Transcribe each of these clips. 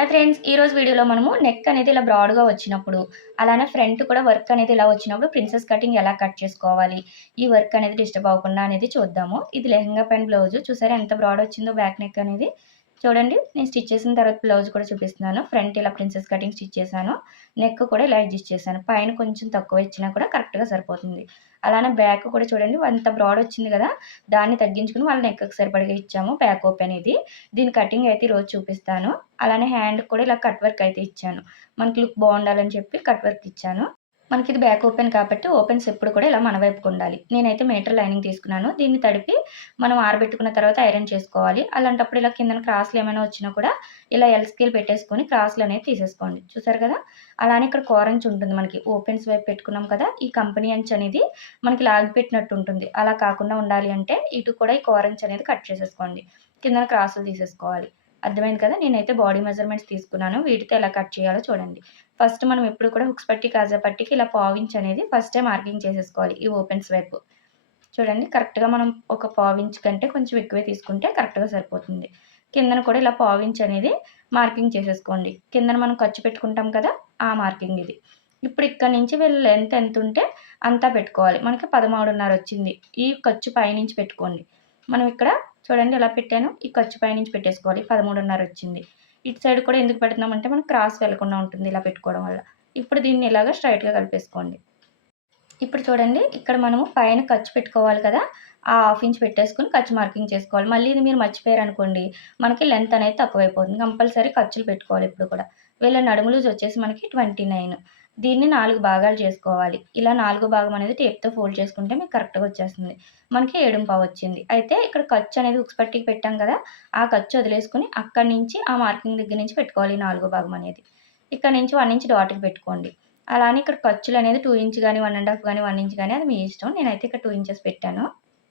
Hi friends ఈ రోజు వీడియోలో మనము నెక్ అనేది ఇలా బ్రాడ్గా వచ్చినప్పుడు అలానే ఫ్రంట్ కూడా వర్క్ అనేది ఇలా వచ్చినప్పుడు ప్రిన్సెస్ కటింగ్ ఎలా కట్ చేసుకోవాలి ఈ వర్క్ అనేది డిస్టర్బ్ అవ్వకుండా అనేది చూద్దాము. ఇది లెహంగా పైన బ్లౌజ్ చూసారా ఎంత బ్రాడ్ వచ్చిందో బ్యాక్ నెక్ అనేది? చూడండి నేను స్టిచ్ చేసిన తర్వాత బ్లౌజ్ కూడా చూపిస్తున్నాను. ఫ్రంట్ ఇలా ప్రిన్సెస్ కటింగ్ స్టిచ్ చేశాను. నెక్ కూడా ఇలా అడ్జస్ట్ చేశాను. పైన కొంచెం తక్కువ ఇచ్చినా కూడా కరెక్ట్గా సరిపోతుంది. అలానే బ్యాక్ కూడా చూడండి అంత బ్రాడ్ వచ్చింది కదా దాన్ని తగ్గించుకుని వాళ్ళ నెక్కి సరిపడిగా ఇచ్చాము బ్యాక్ ఓపెన్ ఇది. దీని కటింగ్ అయితే ఈరోజు చూపిస్తాను. అలానే హ్యాండ్ కూడా ఇలా కట్ వర్క్ అయితే ఇచ్చాను. మనకి లుక్ బాగుండాలని చెప్పి కట్ వర్క్ ఇచ్చాను. మనకి ఇది బ్యాక్ ఓపెన్ కాబట్టి ఓపెన్స్ ఎప్పుడు కూడా ఇలా మన వైపుకు ఉండాలి. నేనైతే మీటర్ లైనింగ్ తీసుకున్నాను. దీన్ని తడిపి మనం ఆరబెట్టుకున్న తర్వాత ఐరన్ చేసుకోవాలి. అలాంటప్పుడు ఇలా కింద క్రాస్లు ఏమైనా వచ్చినా కూడా ఇలా ఎల్ స్కేల్ పెట్టేసుకొని క్రాస్లు అనేది తీసేసుకోండి. చూసారు కదా? అలానే ఇక్కడ కోరంచ్ ఉంటుంది మనకి. ఓపెన్స్ వైపు పెట్టుకున్నాం కదా? ఈ కంపెనీ అంచ్ అనేది మనకి లాగి పెట్టినట్టు ఉంటుంది. అలా కాకుండా ఉండాలి అంటే ఇటు కూడా ఈ కోరంచ్ అనేది కట్ చేసేసుకోండి. కింద క్రాసులు తీసేసుకోవాలి. అర్థమైంది కదా? నేనైతే బాడీ మెజర్మెంట్స్ తీసుకున్నాను. వీటితో ఎలా కట్ చేయాలో చూడండి. ఫస్ట్ మనం ఎప్పుడు కూడా హుక్స్ పట్టి కాజా పట్టికి ఇలా పావించ్ అనేది ఫస్టే మార్కింగ్ చేసేసుకోవాలి ఈ ఓపెన్స్ వైపు. చూడండి కరెక్ట్గా మనం ఒక పావించ్ కంటే కొంచెం ఎక్కువే తీసుకుంటే కరెక్ట్గా సరిపోతుంది. కిందన కూడా ఇలా పావించ్ అనేది మార్కింగ్ చేసేసుకోండి. కిందన మనం ఖర్చు పెట్టుకుంటాం కదా ఆ మార్కింగ్ ఇది. ఇప్పుడు ఇక్కడ నుంచి వీళ్ళు లెంత్ ఎంత ఉంటే అంతా పెట్టుకోవాలి. మనకి పదమూడున్నర వచ్చింది. ఈ ఖర్చు పైనుంచి పెట్టుకోండి. మనం ఇక్కడ చూడండి ఎలా పెట్టాను. ఈ ఖర్చు పైనుంచి పెట్టేసుకోవాలి. పదమూడున్నర వచ్చింది. ఇటు సైడ్ కూడా ఎందుకు పెడుతున్నామంటే మనం క్రాస్ వెళ్ళకుండా ఉంటుంది ఇలా పెట్టుకోవడం వల్ల. ఇప్పుడు దీన్ని ఇలాగా స్ట్రైట్గా కలిపేసుకోండి. ఇప్పుడు చూడండి ఇక్కడ మనము పైన ఖర్చు పెట్టుకోవాలి కదా ఆ హాఫ్ ఇంచ్ పెట్టేసుకుని ఖర్చు మార్కింగ్ చేసుకోవాలి. మళ్ళీ ఇది మీరు మర్చిపోయారు అనుకోండి మనకి లెంత్ అనేది తక్కువైపోతుంది. కంపల్సరీ ఖర్చులు పెట్టుకోవాలి ఇప్పుడు కూడా. వీళ్ళ నడుములు వచ్చేసి మనకి ట్వంటీ నైన్ దీన్ని నాలుగు భాగాలు చేసుకోవాలి. ఇలా నాలుగు భాగం అనేది టేప్తో ఫోల్డ్ చేసుకుంటే మీకు కరెక్ట్గా వచ్చేస్తుంది. మనకి ఏడుంపావు వచ్చింది. అయితే ఇక్కడ ఖర్చు అనేది ఉక్స్పట్టికి పెట్టాం కదా ఆ ఖర్చు వదిలేసుకుని అక్కడి నుంచి ఆ మార్కింగ్ దగ్గర నుంచి పెట్టుకోవాలి నాలుగో భాగం అనేది. ఇక్కడ నుంచి వన్ ఇంచ్ డాట్కి పెట్టుకోండి. అలానే ఇక్కడ ఖర్చులు అనేది టూ ఇంచ్ కానీ వన్ అండ్ హాఫ్ కానీ వన్ ఇంచ్ కానీ అది మీ ఇష్టం. నేనైతే ఇక్కడ టూ ఇంచెస్ పెట్టాను.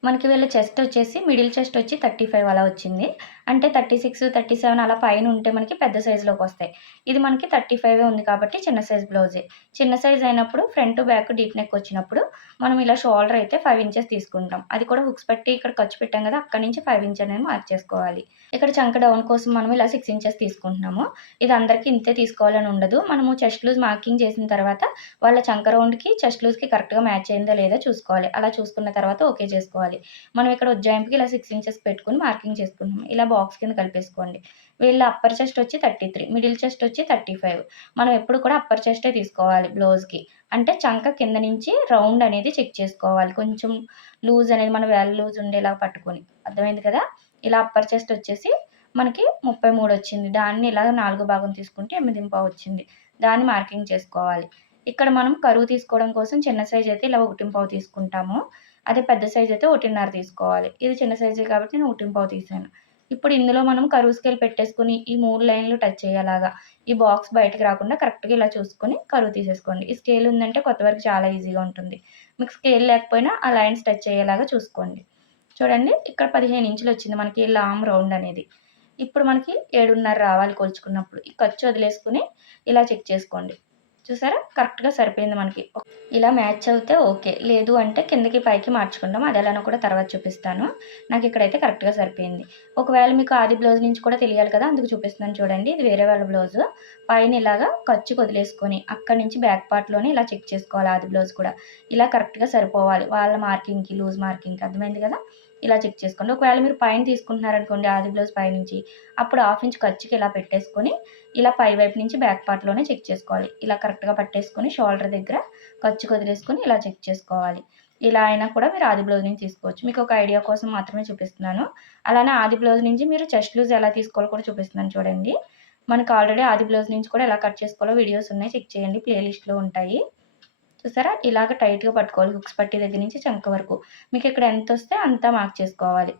మనకి వీళ్ళ చెస్ట్ వచ్చేసి మిడిల్ చెస్ట్ వచ్చి థర్టీ ఫైవ్ అలా వచ్చింది. అంటే థర్టీ సిక్స్ థర్టీ సెవెన్ అలా పైన ఉంటే మనకి పెద్ద సైజులోకి వస్తాయి. ఇది మనకి థర్టీ ఫైవ్ ఉంది కాబట్టి చిన్న సైజ్ బ్లౌజే చిన్న సైజ్ అయినప్పుడు ఫ్రంట్ బ్యాక్ డీప్ నెక్ వచ్చినప్పుడు మనం ఇలా షోల్డర్ అయితే ఫైవ్ ఇంచెస్ తీసుకుంటాం. అది కూడా హుక్స్ పెట్టి ఇక్కడ ఖర్చు పెట్టాం కదా అక్కడ నుంచి ఫైవ్ ఇంచ్ అనేది మార్క్ చేసుకోవాలి. ఇక్కడ చంక డౌన్ కోసం మనం ఇలా సిక్స్ ఇంచెస్ తీసుకుంటున్నాము. ఇది అందరికీ ఇంతే తీసుకోవాలని ఉండదు. మనము చెస్ట్ లూజ్ మార్కింగ్ చేసిన తర్వాత వాళ్ళ చంక రౌండ్కి చెస్ట్ లూజ్కి కరెక్ట్గా మ్యాచ్ అయిందా లేదా చూసుకోవాలి. అలా చూసుకున్న తర్వాత ఓకే చేసుకోవాలి. మనం ఇక్కడ ఉజ్జాయింపుకి ఇలా సిక్స్ ఇంచెస్ పెట్టుకుని మార్కింగ్ చేసుకుంటాం ఇలా బాక్స్ కింద కలిపేసుకోండి. వీళ్ళ అప్పర్ చెస్ట్ వచ్చి థర్టీ త్రీ మిడిల్ చెస్ట్ వచ్చి థర్టీ ఫైవ్ మనం ఎప్పుడు కూడా అప్పర్ చెస్టే తీసుకోవాలి బ్లౌజ్కి అంటే చంక కింద నుంచి రౌండ్ అనేది చెక్ చేసుకోవాలి. కొంచెం లూజ్ అనేది మన వేల లూజ్ ఉండేలా పట్టుకొని. అర్థమైంది కదా? ఇలా అప్పర్ చెస్ట్ వచ్చేసి మనకి ముప్పై మూడు వచ్చింది. దాన్ని ఇలా నాలుగు భాగం తీసుకుంటే ఎనిమిది పావు వచ్చింది. దాన్ని మార్కింగ్ చేసుకోవాలి. ఇక్కడ మనం కరువు తీసుకోవడం కోసం చిన్న సైజ్ అయితే ఇలా ఒకటింపావు తీసుకుంటాము. అదే పెద్ద సైజ్ అయితే ఒకటిన్నర తీసుకోవాలి. ఇది చిన్న సైజే కాబట్టి నేను ఒకటి తీసాను. ఇప్పుడు ఇందులో మనం కరువు స్కేల్ పెట్టేసుకుని ఈ మూడు లైన్లు టచ్ అయ్యేలాగా ఈ బాక్స్ బయటకు రాకుండా కరెక్ట్గా ఇలా చూసుకొని కరువు తీసేసుకోండి. ఈ స్కేల్ ఉందంటే కొత్త వరకు చాలా ఈజీగా ఉంటుంది. మీకు స్కేల్ లేకపోయినా ఆ లైన్స్ టచ్ అయ్యేలాగా చూసుకోండి. చూడండి ఇక్కడ పదిహేను ఇంచులు వచ్చింది. మనకి లాంగ్ రౌండ్ అనేది. ఇప్పుడు మనకి ఏడున్నర రావాలి కొలుచుకున్నప్పుడు. ఈ ఖర్చు వదిలేసుకుని ఇలా చెక్ చేసుకోండి. చూసారా? కరెక్ట్గా సరిపోయింది మనకి. ఇలా మ్యాచ్ అవుతే ఓకే. లేదు అంటే కిందకి పైకి మార్చుకుందాం. అది ఎలానో కూడా తర్వాత చూపిస్తాను. నాకు ఇక్కడైతే కరెక్ట్గా సరిపోయింది. ఒకవేళ మీకు ఆది బ్లౌజ్ నుంచి కూడా తెలియాలి కదా అందుకు చూపిస్తున్నాను చూడండి. ఇది వేరే వాళ్ళ బ్లౌజ్. పైన ఇలాగా ఖర్చు వదిలేసుకొని అక్కడి నుంచి బ్యాక్ పార్ట్లోనే ఇలా చెక్ చేసుకోవాలి ఆది బ్లౌజ్ కూడా. ఇలా కరెక్ట్గా సరిపోవాలి. వాళ్ళ మార్కింగ్కి లూజ్ మార్కింగ్కి అర్థమైంది కదా? ఇలా చెక్ చేసుకోండి. ఒకవేళ మీరు పైన తీసుకుంటున్నారనుకోండి ఆది బ్లౌజ్ పై నుంచి అప్పుడు హాఫ్ ఇంచ్ ఖర్చుకి ఇలా పెట్టేసుకొని ఇలా పై వైపు నుంచి బ్యాక్ పార్ట్లోనే చెక్ చేసుకోవాలి. ఇలా కరెక్ట్గా పట్టేసుకొని షోల్డర్ దగ్గర ఖర్చు కుదిరేసుకొని ఇలా చెక్ చేసుకోవాలి. ఇలా అయినా కూడా మీరు ఆది బ్లౌజ్ నుంచి తీసుకోవచ్చు. మీకు ఒక ఐడియా కోసం మాత్రమే చూపిస్తున్నాను. అలానే ఆది బ్లౌజ్ నుంచి మీరు చెస్ట్ లూజ్ ఎలా తీసుకోవాలో కూడా చూపిస్తున్నాను చూడండి. మనకు ఆల్రెడీ ఆది బ్లౌజ్ నుంచి కూడా ఎలా కట్ చేసుకోవాలో వీడియోస్ ఉన్నాయి. చెక్ చేయండి. ప్లేలిస్ట్లో ఉంటాయి. చూసారా? ఇలాగ టైట్గా పట్టుకోవాలి. హుక్స్ పట్టి దగ్గర నుంచి చంక వరకు. మీకు ఇక్కడ ఎంత వస్తే అంత మార్క్ చేసుకోవాలి.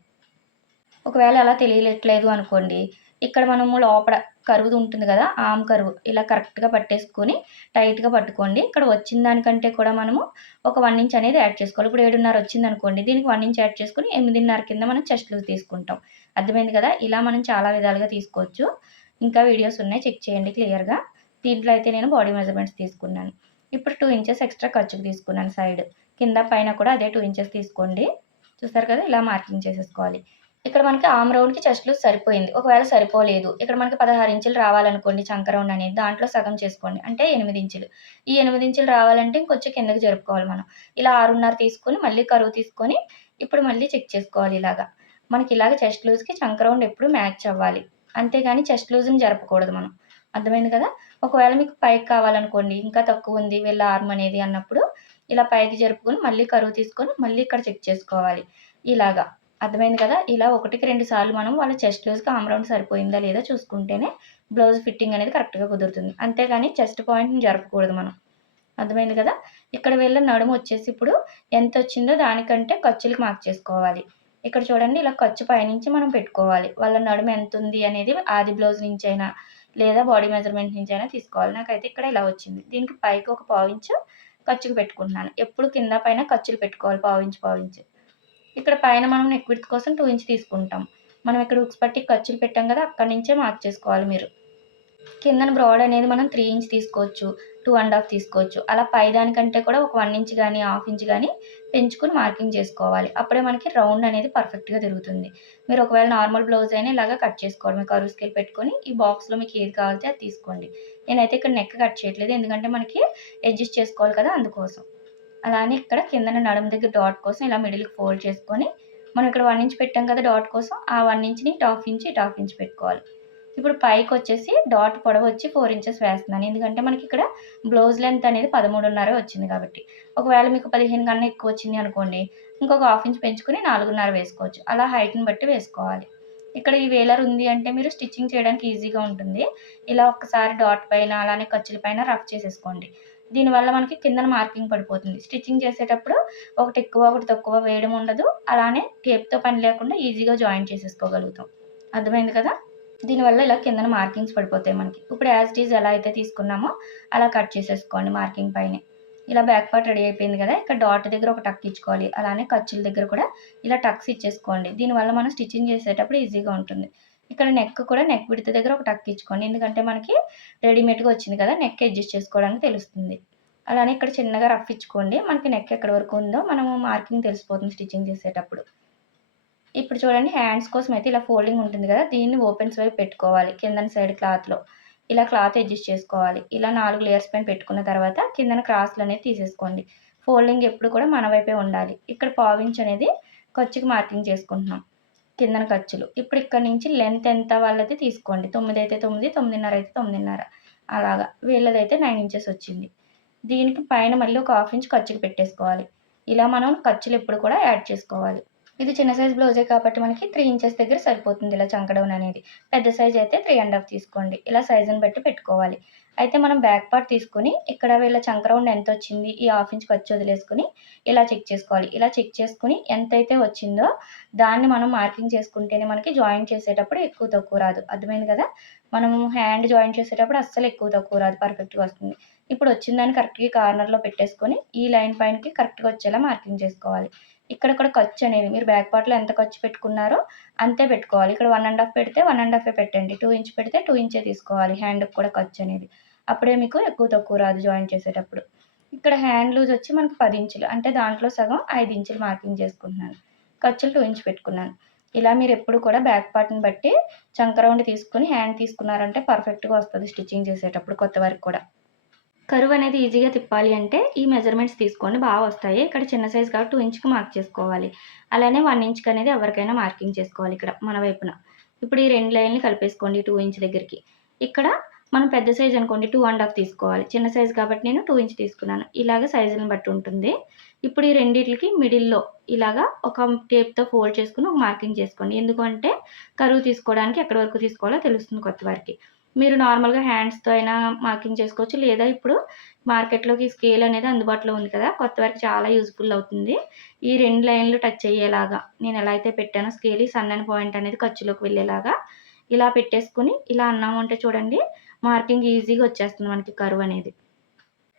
ఒకవేళ అలా తెలియట్లేదు అనుకోండి ఇక్కడ మనము లోపల కరువుది ఉంటుంది కదా ఆమ్ కరువు ఇలా కరెక్ట్గా పట్టేసుకొని టైట్గా పట్టుకోండి. ఇక్కడ వచ్చిన దానికంటే కూడా మనము ఒక వన్ ఇంచ్ అనేది యాడ్ చేసుకోవాలి. ఇప్పుడు ఏడున్నర వచ్చింది అనుకోండి దీనికి వన్ ఇంచ్ యాడ్ చేసుకుని ఎనిమిదిన్నర కింద మనం చెస్ట్ లూజ్ తీసుకుంటాం. అర్థమైంది కదా? ఇలా మనం చాలా విధాలుగా తీసుకోవచ్చు. ఇంకా వీడియోస్ ఉన్నాయి చెక్ చేయండి క్లియర్గా. దీంట్లో అయితే నేను బాడీ మెజర్మెంట్స్ తీసుకున్నాను. ఇప్పుడు టూ ఇంచెస్ ఎక్స్ట్రా ఖర్చుకు తీసుకున్నాను సైడ్ కింద పైన కూడా అదే టూ ఇంచెస్ తీసుకోండి. చూస్తారు కదా ఇలా మార్కింగ్ చేసేసుకోవాలి. ఇక్కడ మనకి ఆమ్ రౌండ్కి చెస్ట్ లూజ్ సరిపోయింది. ఒకవేళ సరిపోలేదు ఇక్కడ మనకి పదహారు ఇంచులు రావాలనుకోండి చంక రౌండ్ అనేది దాంట్లో సగం చేసుకోండి. అంటే ఎనిమిది ఇంచులు ఈ ఎనిమిది ఇంచులు రావాలంటే ఇంకొంచెం కిందకి జరుపుకోవాలి మనం. ఇలా ఆరున్నర తీసుకొని మళ్ళీ కరువు తీసుకొని ఇప్పుడు మళ్ళీ చెక్ చేసుకోవాలి ఇలాగా. మనకి ఇలాగ చెస్ట్ లూజ్కి చంక రౌండ్ ఎప్పుడు మ్యాచ్ అవ్వాలి. అంతేగాని చెస్ట్ లూజ్ని జరపకూడదు మనం. అర్థమైంది కదా? ఒకవేళ మీకు పైకి కావాలనుకోండి ఇంకా తక్కువ ఉంది వీళ్ళ ఆర్మ్ అనేది అన్నప్పుడు ఇలా పైకి జరుపుకొని మళ్ళీ కరువు తీసుకొని మళ్ళీ ఇక్కడ చెక్ చేసుకోవాలి. ఇలాగా. అర్థమైంది కదా? ఇలా ఒకటికి రెండు సార్లు మనం వాళ్ళ చెస్ట్ లూజ్కి ఆమ్రౌండ్ సరిపోయిందా లేదా చూసుకుంటేనే బ్లౌజ్ ఫిట్టింగ్ అనేది కరెక్ట్గా కుదురుతుంది. అంతేగాని చెస్ట్ పాయింట్ని జరపకూడదు మనం. అర్థమైంది కదా? ఇక్కడ వీళ్ళ నడుము వచ్చేసి ఇప్పుడు ఎంత వచ్చిందో దానికంటే ఖర్చులకు మార్క్ చేసుకోవాలి. ఇక్కడ చూడండి ఇలా ఖర్చు పైనుంచి మనం పెట్టుకోవాలి. వాళ్ళ నడుము ఎంత ఉంది అనేది ఆది బ్లౌజ్ నుంచి అయినా లేదా బాడీ మెజర్మెంట్ నుంచి అయినా తీసుకోవాలి. నాకైతే ఇక్కడ ఇలా వచ్చింది. దీనికి పైకి ఒక పావించు ఇంచు ఖర్చుకు పెట్టుకుంటున్నాను. ఎప్పుడు కింద పైన ఖర్చులు పెట్టుకోవాలి పావించు పావించు ఇక్కడ పైన మనం నెక్ విడ్త్ కోసం టూ ఇంచ్ తీసుకుంటాం. మనం ఇక్కడ ఉక్స్ పట్టి ఖర్చులు పెట్టాం కదా అక్కడి నుంచే మార్క్ చేసుకోవాలి మీరు. కిందన బ్రాడ్ అనేది మనం త్రీ ఇంచ్ తీసుకోవచ్చు టూ అండ్ హాఫ్ తీసుకోవచ్చు. అలా పై దానికంటే కూడా ఒక వన్ ఇంచ్ కానీ హాఫ్ ఇంచ్ కానీ పెంచుకుని మార్కింగ్ చేసుకోవాలి. అప్పుడే మనకి రౌండ్ అనేది పర్ఫెక్ట్గా తిరుగుతుంది. మీరు ఒకవేళ నార్మల్ బ్లౌజ్ అయినా ఇలాగా కట్ చేసుకోవాలి. మీకు కరువు స్కేల్ పెట్టుకొని ఈ బాక్స్లో మీకు ఏది కావాలితే అది తీసుకోండి. నేనైతే ఇక్కడ నెక్ కట్ చేయట్లేదు. ఎందుకంటే మనకి అడ్జస్ట్ చేసుకోవాలి కదా అందుకోసం. అలానే ఇక్కడ కిందన నడుము దగ్గర డాట్ కోసం ఇలా మిడిల్కి ఫోల్డ్ చేసుకొని మనం ఇక్కడ వన్ ఇంచ్ పెట్టాం కదా డాట్ కోసం ఆ వన్ ఇంచ్ని టాఫ్ ఇంచ్ టాఫ్ ఇంచ్ పెట్టుకోవాలి. ఇప్పుడు పైకి వచ్చేసి డాట్ పొడవు వచ్చి ఫోర్ ఇంచెస్ వేస్తున్నాను. ఎందుకంటే మనకి ఇక్కడ బ్లౌజ్ లెంత్ అనేది పదమూడున్నర వచ్చింది కాబట్టి. ఒకవేళ మీకు పదిహేను కన్నా ఎక్కువ వచ్చింది అనుకోండి ఇంకొక హాఫ్ ఇంచ్ పెంచుకుని నాలుగున్నర వేసుకోవచ్చు. అలా హైట్ని బట్టి వేసుకోవాలి. ఇక్కడ ఈ వేలర్ ఉంది అంటే మీరు స్టిచ్చింగ్ చేయడానికి ఈజీగా ఉంటుంది. ఇలా ఒక్కసారి డాట్ పైన అలానే ఖర్చుల పైన రఫ్ చేసేసుకోండి. దీనివల్ల మనకి కిందన మార్కింగ్ పడిపోతుంది. స్టిచ్చింగ్ చేసేటప్పుడు ఒకటి ఎక్కువ ఒకటి తక్కువ వేయడం ఉండదు. అలానే టేప్తో పని లేకుండా ఈజీగా జాయిన్ చేసేసుకోగలుగుతాం. అర్థమైంది కదా? దీనివల్ల ఇలా కిందన మార్కింగ్స్ పడిపోతాయి మనకి. ఇప్పుడు యాజ్ ఇట్ ఈజ్ ఎలా అయితే తీసుకున్నామో అలా కట్ చేసేసుకోండి మార్కింగ్ పైన. ఇలా బ్యాక్ పార్ట్ రెడీ అయిపోయింది కదా ఇక్కడ డాట్ దగ్గర ఒక టక్ ఇచ్చుకోవాలి. అలానే ఖర్చుల దగ్గర కూడా ఇలా టక్స్ ఇచ్చేసుకోండి. దీనివల్ల మనం స్టిచ్చింగ్ చేసేటప్పుడు ఈజీగా ఉంటుంది. ఇక్కడ నెక్ కూడా నెక్ విడత దగ్గర ఒక టక్ ఇచ్చుకోండి. ఎందుకంటే మనకి రెడీమేడ్గా వచ్చింది కదా నెక్ అడ్జస్ట్ చేసుకోవడానికి తెలుస్తుంది. అలానే ఇక్కడ చిన్నగా రఫ్ ఇచ్చుకోండి. మనకి నెక్ ఎక్కడి వరకు ఉందో మనము మార్కింగ్ తెలిసిపోతుంది స్టిచ్చింగ్ చేసేటప్పుడు. ఇప్పుడు చూడండి హ్యాండ్స్ కోసం అయితే ఇలా ఫోల్డింగ్ ఉంటుంది కదా దీన్ని ఓపెన్స్ వైపు పెట్టుకోవాలి కిందన సైడ్ క్లాత్లో ఇలా క్లాత్ అడ్జస్ట్ చేసుకోవాలి. ఇలా నాలుగు లేయర్స్ పైన పెట్టుకున్న తర్వాత కిందన క్రాస్లు అనేది తీసేసుకోండి. ఫోల్డింగ్ ఎప్పుడు కూడా మన వైపే ఉండాలి. ఇక్కడ పావించ్ అనేది ఖర్చుకి మార్కింగ్ చేసుకుంటున్నాం కిందన ఖర్చులు. ఇప్పుడు ఇక్కడ నుంచి లెంత్ ఎంత వాళ్ళది తీసుకోండి. తొమ్మిది అయితే తొమ్మిది తొమ్మిదిన్నర అయితే తొమ్మిదిన్నర. అలాగా. వీళ్ళదైతే నైన్ ఇంచెస్ వచ్చింది. దీనికి పైన మళ్ళీ ఒక హాఫ్ ఇంచ్ ఖర్చుకి పెట్టేసుకోవాలి. ఇలా మనం ఖర్చులు ఎప్పుడు కూడా యాడ్ చేసుకోవాలి. ఇది చిన్న సైజ్ బ్లౌజే కాబట్టి మనకి త్రీ ఇంచెస్ దగ్గర సరిపోతుంది ఇలా చంకడౌన్ అనేది. పెద్ద సైజ్ అయితే త్రీ అండ్ హాఫ్ తీసుకోండి. ఇలా సైజుని బట్టి పెట్టుకోవాలి. అయితే మనం బ్యాక్ పార్ట్ తీసుకుని ఇక్కడ వీళ్ళ చంకరౌండ్ ఎంత వచ్చింది ఈ హాఫ్ ఇంచ్ ఖర్చు వదిలేసుకుని ఇలా చెక్ చేసుకోవాలి. ఇలా చెక్ చేసుకుని ఎంత అయితే వచ్చిందో దాన్ని మనం మార్కింగ్ చేసుకుంటేనే మనకి జాయిన్ చేసేటప్పుడు ఎక్కువ తక్కువ రాదు. అర్థమైంది కదా? మనం హ్యాండ్ జాయిన్ చేసేటప్పుడు అస్సలు ఎక్కువ తక్కువ రాదు. పర్ఫెక్ట్గా వస్తుంది. ఇప్పుడు వచ్చిందని కరెక్ట్గా కార్నర్లో పెట్టేసుకొని ఈ లైన్ పైనకి కరెక్ట్గా వచ్చేలా మార్కింగ్ చేసుకోవాలి. ఇక్కడ కూడా ఖర్చు అనేది మీరు బ్యాక్ పార్ట్లో ఎంత ఖర్చు పెట్టుకున్నారో అంతే పెట్టుకోవాలి. ఇక్కడ వన్ అండ్ హాఫ్ పెడితే వన్ అండ్ హాఫే పెట్టండి. టూ ఇంచ్ పెడితే టూ ఇంచే తీసుకోవాలి. హ్యాండ్కి కూడా ఖర్చు అనేది. అప్పుడే మీకు ఎక్కువ తక్కువ రాదు జాయిన్ చేసేటప్పుడు. ఇక్కడ హ్యాండ్ లూజ్ వచ్చి మనకు పది ఇంచులు అంటే దాంట్లో సగం ఐదు ఇంచులు మార్కింగ్ చేసుకుంటున్నాను. ఖర్చులు టూ ఇంచ్ పెట్టుకున్నాను. ఇలా మీరు ఎప్పుడు కూడా బ్యాక్ పార్ట్ని బట్టి చంక రౌండ్ తీసుకుని హ్యాండ్ తీసుకున్నారంటే పర్ఫెక్ట్గా వస్తుంది స్టిచ్చింగ్ చేసేటప్పుడు కొత్త వరకు కూడా. కరువు అనేది ఈజీగా తిప్పాలి అంటే ఈ మెజర్మెంట్స్ తీసుకోండి. బాగా వస్తాయి. ఇక్కడ చిన్న సైజ్ కాబట్టి టూ ఇంచ్కి మార్క్ చేసుకోవాలి. అలానే వన్ ఇంచ్కి అనేది ఎవరికైనా మార్కింగ్ చేసుకోవాలి ఇక్కడ మన వైపున. ఇప్పుడు ఈ రెండు లైన్లు కలిపేసుకోండి టూ ఇంచ్ దగ్గరికి. ఇక్కడ మనం పెద్ద సైజ్ అనుకోండి టూ అండ్ హాఫ్ తీసుకోవాలి. చిన్న సైజ్ కాబట్టి నేను టూ ఇంచ్ తీసుకున్నాను. ఇలాగ సైజుని బట్టి ఉంటుంది. ఇప్పుడు ఈ రెండింటికి మిడిల్లో ఇలాగా ఒక టేప్తో ఫోల్డ్ చేసుకుని ఒక మార్కింగ్ చేసుకోండి. ఎందుకంటే కరువు తీసుకోవడానికి ఎక్కడి వరకు తీసుకోవాలో తెలుస్తుంది కొత్త వారికి. మీరు నార్మల్గా హ్యాండ్స్తో అయినా మార్కింగ్ చేసుకోవచ్చు. లేదా ఇప్పుడు మార్కెట్లోకి స్కేల్ అనేది అందుబాటులో ఉంది కదా కొత్త వారికి చాలా యూజ్ఫుల్ అవుతుంది. ఈ రెండు లైన్లు టచ్ అయ్యేలాగా నేను ఎలా అయితే పెట్టానో స్కేల్ ఈ సన్నని పాయింట్ అనేది ఖర్చులోకి వెళ్ళేలాగా ఇలా పెట్టేసుకుని ఇలా అన్నాము అంటే చూడండి మార్కింగ్ ఈజీగా వచ్చేస్తుంది మనకి కరువు అనేది.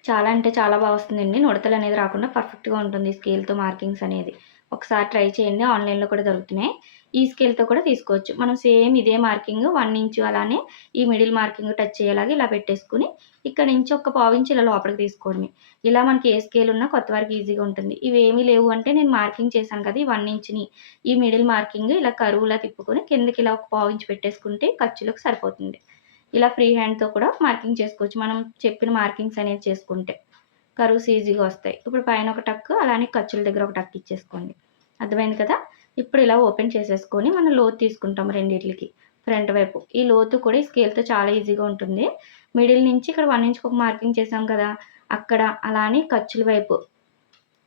చాలా అంటే చాలా బాగా వస్తుందండి. నుడతలు అనేది రాకుండా పర్ఫెక్ట్గా ఉంటుంది స్కేల్తో మార్కింగ్స్ అనేది. ఒకసారి ట్రై చేయండి. ఆన్లైన్లో కూడా దొరుకుతున్నాయి. ఈ స్కేల్తో కూడా తీసుకోవచ్చు. మనం సేమ్ ఇదే మార్కింగ్ వన్ ఇంచు అలానే ఈ మిడిల్ మార్కింగ్ టచ్ అయ్యేలాగా ఇలా పెట్టేసుకుని ఇక్కడ నుంచి ఒక పావు ఇంచు ఇలా లోపలికి తీసుకోండి. ఇలా మనకి ఏ స్కేల్ ఉన్నా కొత్త వరకు ఈజీగా ఉంటుంది. ఇవేమీ లేవు అంటే నేను మార్కింగ్ చేశాను కదా ఈ వన్ ఇంచ్ని. ఈ మిడిల్ మార్కింగ్ ఇలా కరువులా తిప్పుకొని కిందకి ఇలా ఒక పావు ఇంచు పెట్టేసుకుంటే ఖర్చులకు సరిపోతుంది. ఇలా ఫ్రీ హ్యాండ్తో కూడా మార్కింగ్ చేసుకోవచ్చు. మనం చెప్పిన మార్కింగ్స్ అనేది చేసుకుంటే. కరువుస్ ఈజీగా వస్తాయి. ఇప్పుడు పైన ఒక టక్ అలానే ఖర్చుల దగ్గర ఒక టక్ ఇచ్చేసుకోండి. అర్థమైంది కదా? ఇప్పుడు ఇలా ఓపెన్ చేసేసుకొని మనం లోతు తీసుకుంటాం రెండింటికి ఫ్రంట్ వైపు. ఈ లోతు కూడా ఈ స్కేల్తో చాలా ఈజీగా ఉంటుంది. మిడిల్ నుంచి ఇక్కడ వన్ ఇంచ్కి ఒక మార్కింగ్ చేసాం కదా? అక్కడ అలానే ఖర్చుల వైపు.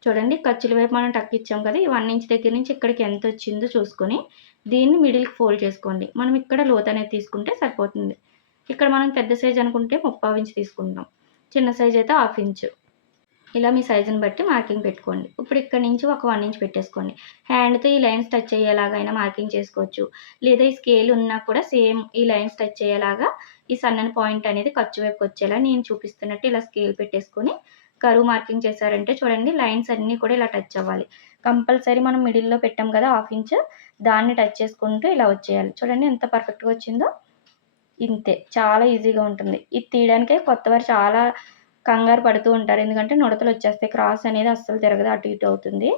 చూడండి ఖర్చుల వైపు మనం టక్ ఇచ్చాం కదా? ఈ వన్ ఇంచ్ దగ్గర నుంచి ఇక్కడికి ఎంత వచ్చిందో చూసుకొని దీన్ని మిడిల్కి ఫోల్డ్ చేసుకోండి. మనం ఇక్కడ లోతు అనేది తీసుకుంటే సరిపోతుంది. ఇక్కడ మనం పెద్ద సైజ్ అనుకుంటే ముప్పావు ఇంచ్ తీసుకుంటాం చిన్న సైజ్ అయితే హాఫ్ ఇంచ్. ఇలా మీ సైజుని బట్టి మార్కింగ్ పెట్టుకోండి. ఇప్పుడు ఇక్కడ నుంచి ఒక వన్ ఇంచ్ పెట్టేసుకోండి. హ్యాండ్తో ఈ లైన్స్ టచ్ అయ్యేలాగైనా మార్కింగ్ చేసుకోవచ్చు. లేదా ఈ స్కేల్ ఉన్నా కూడా సేమ్ ఈ లైన్స్ టచ్ అయ్యేలాగా ఈ సన్నని పాయింట్ అనేది ఖర్చు వైపు వచ్చేలా నేను చూపిస్తున్నట్టు ఇలా స్కేల్ పెట్టేసుకొని కరువు మార్కింగ్ చేశారంటే చూడండి లైన్స్ అన్నీ కూడా ఇలా టచ్ అవ్వాలి. కంపల్సరీ మనం మిడిల్లో పెట్టాం కదా హాఫ్ ఇంచ్ దాన్ని టచ్ చేసుకుంటూ ఇలా వచ్చేయాలి. చూడండి ఎంత పర్ఫెక్ట్గా వచ్చిందో. ఇంతే. చాలా ఈజీగా ఉంటుంది. ఇది తీయడానికి కొత్త వారు చాలా కంగారు పడుతూ ఉంటారు. ఎందుకంటే నుడతలు వచ్చేస్తాయి. క్రాస్ అనేది అస్సలు తిరగదు. అటు ఇటు అవుతుంది.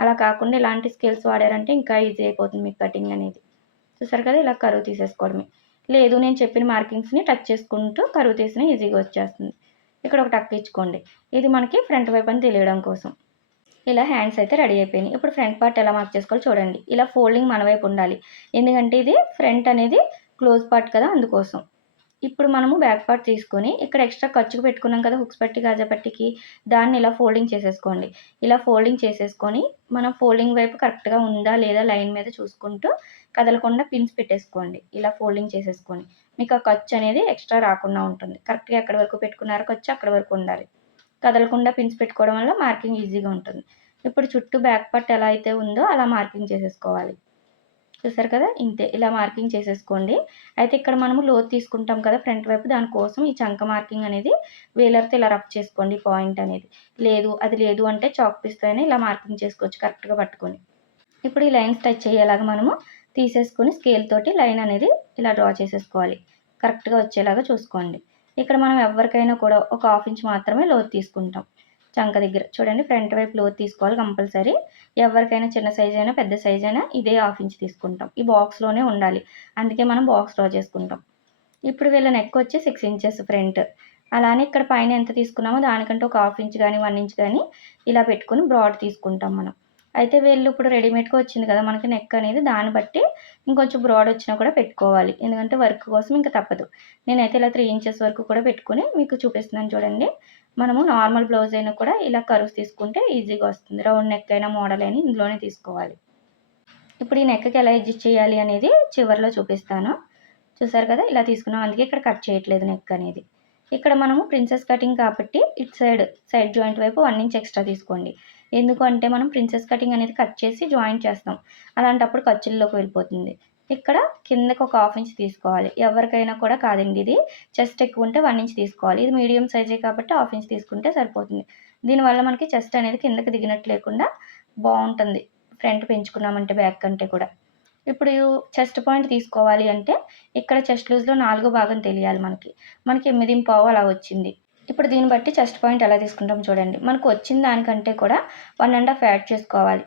అలా కాకుండా ఇలాంటి స్కిల్స్ వాడారంటే ఇంకా ఈజీ అయిపోతుంది మీకు కటింగ్ అనేది. చూసారు కదా? ఇలా కరువు తీసేసుకోవడమే. లేదు నేను చెప్పిన మార్కింగ్స్ని టచ్ చేసుకుంటూ కరువు తీసిన ఈజీగా వచ్చేస్తుంది. ఇక్కడ ఒక టక్ ఇచ్చుకోండి. ఇది మనకి ఫ్రంట్ వైపు అని తెలియడం కోసం. ఇలా హ్యాండ్స్ అయితే రెడీ అయిపోయినాయి. ఇప్పుడు ఫ్రంట్ పార్ట్ ఎలా మార్క్ చేసుకోవాలో చూడండి. ఇలా ఫోల్డింగ్ మన వైపు ఉండాలి. ఎందుకంటే ఇది ఫ్రంట్ అనేది క్లోజ్ పార్ట్ కదా అందుకోసం. ఇప్పుడు మనము బ్యాక్ పార్ట్ తీసుకొని ఇక్కడ ఎక్స్ట్రా ఖర్చుకు పెట్టుకున్నాం కదా హుక్స్ పట్టి గాజా పట్టికి దాన్ని ఇలా ఫోల్డింగ్ చేసేసుకోండి. ఇలా ఫోల్డింగ్ చేసేసుకొని మనం ఫోల్డింగ్ వైపు కరెక్ట్గా ఉందా లేదా లైన్ మీద చూసుకుంటూ కదలకుండా పిన్స్ పెట్టేసుకోండి. ఇలా ఫోల్డింగ్ చేసేసుకొని మీకు ఆ ఖర్చు అనేది ఎక్స్ట్రా రాకుండా ఉంటుంది. కరెక్ట్గా ఎక్కడి వరకు పెట్టుకున్నారో ఖర్చు అక్కడ వరకు ఉండాలి. కదలకుండా పిన్స్ పెట్టుకోవడం వల్ల మార్కింగ్ ఈజీగా ఉంటుంది. ఇప్పుడు చుట్టూ బ్యాక్ పార్ట్ ఎలా అయితే ఉందో అలా మార్కింగ్ చేసేసుకోవాలి. చూసారు కదా? ఇంతే. ఇలా మార్కింగ్ చేసేసుకోండి. అయితే ఇక్కడ మనము లోతు తీసుకుంటాం కదా ఫ్రంట్ వైపు. దానికోసం ఈ చంక మార్కింగ్ అనేది వేలర్తో ఇలా రఫ్ చేసుకోండి పాయింట్ అనేది. లేదు అది లేదు అంటే చాక్ పీస్తోనే ఇలా మార్కింగ్ చేసుకోవచ్చు కరెక్ట్గా పట్టుకొని. ఇప్పుడు ఈ లైన్స్ టచ్ అయ్యేలాగా మనము తీసేసుకొని స్కేల్ తోటి లైన్ అనేది ఇలా డ్రా చేసేసుకోవాలి. కరెక్ట్గా వచ్చేలాగా చూసుకోండి. ఇక్కడ మనం ఎవరికైనా కూడా ఒక హాఫ్ ఇంచ్ మాత్రమే లోతు తీసుకుంటాం. చంక దగ్గర. చూడండి ఫ్రంట్ వైపు లోతు తీసుకోవాలి కంపల్సరీ. ఎవరికైనా చిన్న సైజ్ అయినా పెద్ద సైజ్ అయినా ఇదే హాఫ్ ఇంచ్ తీసుకుంటాం. ఈ బాక్స్లోనే ఉండాలి. అందుకే మనం బాక్స్ డ్రా చేసుకుంటాం. ఇప్పుడు వీళ్ళ నెక్ వచ్చి సిక్స్ ఇంచెస్ ఫ్రంట్ అలానే ఇక్కడ పైన ఎంత తీసుకున్నామో దానికంటే ఒక హాఫ్ ఇంచ్ కానీ వన్ ఇంచ్ కానీ ఇలా పెట్టుకుని బ్రాడ్ తీసుకుంటాం మనం. అయితే వీళ్ళు ఇప్పుడు రెడీమేడ్గా వచ్చింది కదా మనకి నెక్ అనేది దాన్ని బట్టి ఇంకొంచెం బ్రాడ్ వచ్చినా కూడా పెట్టుకోవాలి. ఎందుకంటే వర్క్ కోసం ఇంకా తప్పదు. నేనైతే ఇలా త్రీ ఇంచెస్ వరకు కూడా పెట్టుకుని మీకు చూపిస్తున్నాను చూడండి. మనము నార్మల్ బ్లౌజ్ అయినా కూడా ఇలా కరువు తీసుకుంటే ఈజీగా వస్తుంది. రౌండ్ నెక్ అయినా మోడల్ అయినా ఇందులోనే తీసుకోవాలి. ఇప్పుడు ఈ నెక్కి ఎలా అడ్జస్ట్ చేయాలి అనేది చివరిలో చూపిస్తాను. చూసారు కదా? ఇలా తీసుకున్నాం. అందుకే ఇక్కడ కట్ చేయట్లేదు నెక్ అనేది. ఇక్కడ మనము ప్రిన్సెస్ కటింగ్ కాబట్టి ఇటు సైడ్ సైడ్ జాయింట్ వైపు వన్ ఇంచ్ ఎక్స్ట్రా తీసుకోండి. ఎందుకంటే మనం ప్రిన్సెస్ కటింగ్ అనేది కట్ చేసి జాయింట్ చేస్తాం. అలాంటప్పుడు ఖర్చుల్లోకి వెళ్ళిపోతుంది. ఇక్కడ కిందకి ఒక హాఫ్ ఇంచ్ తీసుకోవాలి. ఎవరికైనా కూడా కాదండి ఇది. చెస్ట్ ఎక్కువ ఉంటే వన్ ఇంచ్ తీసుకోవాలి. ఇది మీడియం సైజే కాబట్టి హాఫ్ ఇంచ్ తీసుకుంటే సరిపోతుంది. దీనివల్ల మనకి చెస్ట్ అనేది కిందకి దిగినట్టు లేకుండా బాగుంటుంది. ఫ్రంట్ పెంచుకున్నామంటే బ్యాక్ కంటే కూడా. ఇప్పుడు చెస్ట్ పాయింట్ తీసుకోవాలి అంటే ఇక్కడ చెస్ట్ లూజ్లో నాలుగో భాగం తెలియాలి మనకి. మనకి ఎనిమిది పావు అలా వచ్చింది. ఇప్పుడు దీన్ని బట్టి చెస్ట్ పాయింట్ ఎలా తీసుకుంటాం చూడండి. మనకు వచ్చిన దానికంటే కూడా వన్ అండ్ హాఫ్ యాడ్ చేసుకోవాలి.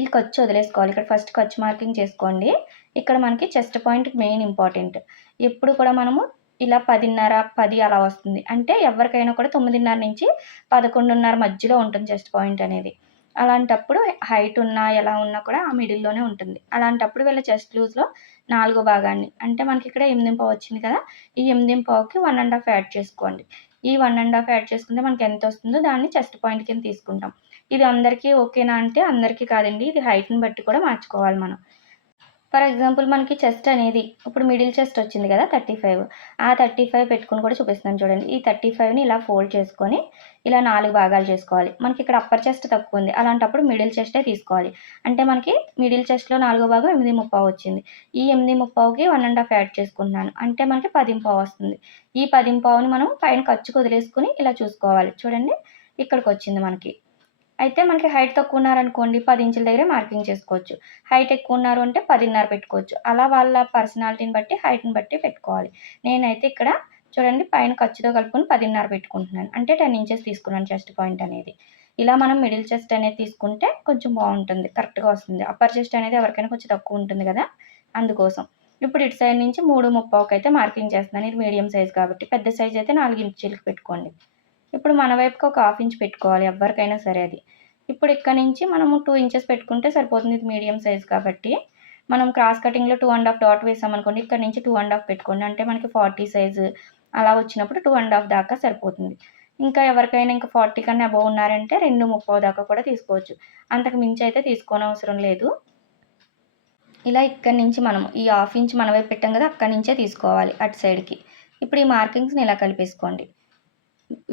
ఈ ఖర్చు వదిలేసుకోవాలి. ఇక్కడ ఫస్ట్ ఖర్చు మార్కింగ్ చేసుకోండి. ఇక్కడ మనకి చెస్ట్ పాయింట్ మెయిన్ ఇంపార్టెంట్. ఎప్పుడు కూడా మనము ఇలా పదిన్నర పది అలా వస్తుంది. అంటే ఎవరికైనా కూడా తొమ్మిదిన్నర నుంచి పదకొండున్నర మధ్యలో ఉంటుంది చెస్ట్ పాయింట్ అనేది. అలాంటప్పుడు హైట్ ఉన్నా ఎలా ఉన్నా కూడా ఆ మిడిల్లోనే ఉంటుంది. అలాంటప్పుడు వీళ్ళ చెస్ట్ లూజ్లో నాలుగో భాగాన్ని. అంటే మనకి ఇక్కడ ఎనిమిది పావు వచ్చింది కదా ఈ ఎనిమిది పావుకి వన్ అండ్ హాఫ్ యాడ్ చేసుకోండి. ఈ వన్ అండ్ హాఫ్ యాడ్ చేసుకుంటే మనకి ఎంత వస్తుందో దాన్ని చెస్ట్ పాయింట్ కింద తీసుకుంటాం. ఇది అందరికీ ఓకేనా అంటే అందరికీ కాదండి. ఇది హైట్ని బట్టి కూడా మార్చుకోవాలి మనం. ఫర్ ఎగ్జాంపుల్ మనకి చెస్ట్ అనేది ఇప్పుడు మిడిల్ చెస్ట్ వచ్చింది కదా థర్టీ ఫైవ్ ఆ థర్టీ ఫైవ్ పెట్టుకుని కూడా చూపిస్తున్నాను చూడండి. ఈ థర్టీ ఫైవ్ని ఇలా ఫోల్డ్ చేసుకొని ఇలా నాలుగు భాగాలు చేసుకోవాలి. మనకి ఇక్కడ అప్పర్ చెస్ట్ తక్కువ ఉంది. అలాంటప్పుడు మిడిల్ చెస్టే తీసుకోవాలి. అంటే మనకి మిడిల్ చెస్ట్లో నాలుగో భాగం ఎనిమిది ముప్పావు వచ్చింది. ఈ ఎనిమిది ముప్పావుకి వన్ అండ్ హాఫ్ యాడ్ చేసుకుంటున్నాను. అంటే మనకి పదింపావు వస్తుంది. ఈ పదింపావుని మనం పైన ఖర్చుకు వదిలేసుకుని ఇలా చూసుకోవాలి. చూడండి ఇక్కడికి వచ్చింది మనకి. అయితే మనకి హైట్ తక్కువ ఉన్నారనుకోండి పది ఇంచుల దగ్గరే మార్కింగ్ చేసుకోవచ్చు. హైట్ ఎక్కువ ఉన్నారు అంటే పదిన్నర పెట్టుకోవచ్చు. అలా వాళ్ళ పర్సనాలిటీని బట్టి హైట్ని బట్టి పెట్టుకోవాలి. నేనైతే ఇక్కడ చూడండి పైన ఖర్చుతో కలుపుకొని పదిన్నర పెట్టుకుంటున్నాను. అంటే టెన్ ఇంచెస్ తీసుకున్నాను చెస్ట్ పాయింట్ అనేది. ఇలా మనం మిడిల్ చెస్ట్ అనేది తీసుకుంటే కొంచెం బాగుంటుంది కరెక్ట్గా వస్తుంది. అప్పర్ చెస్ట్ అనేది ఎవరికైనా కొంచెం తక్కువ ఉంటుంది కదా అందుకోసం. ఇప్పుడు ఇటు సైడ్ నుంచి మూడు ముప్పావుకి అయితే మార్కింగ్ చేస్తున్నాను. ఇది మీడియం సైజ్ కాబట్టి పెద్ద సైజ్ అయితే నాలుగు ఇంచులకి పెట్టుకోండి. ఇప్పుడు మన వైపుకి ఒక హాఫ్ ఇంచ్ పెట్టుకోవాలి ఎవరికైనా సరే అది. ఇప్పుడు ఇక్కడ నుంచి మనము టూ ఇంచెస్ పెట్టుకుంటే సరిపోతుంది ఇది మీడియం సైజ్ కాబట్టి. మనం క్రాస్ కటింగ్లో టూ అండ్ హాఫ్ డాట్ వేసామనుకోండి ఇక్కడ నుంచి టూ అండ్ హాఫ్ పెట్టుకోండి. అంటే మనకి ఫార్టీ సైజు అలా వచ్చినప్పుడు టూ అండ్ హాఫ్ దాకా సరిపోతుంది. ఇంకా ఎవరికైనా ఇంకా ఫార్టీ కన్నా అబవ్ ఉన్నారంటే రెండు ముప్పై దాకా కూడా తీసుకోవచ్చు. అంతకు మించి అయితే తీసుకోని అవసరం లేదు. ఇలా ఇక్కడి నుంచి మనం ఈ హాఫ్ ఇంచ్ మన వైపు పెట్టాం కదా అక్కడి నుంచే తీసుకోవాలి అటు సైడ్కి ఇప్పుడు ఈ మార్కింగ్స్ని ఇలా కలిపేసుకోండి.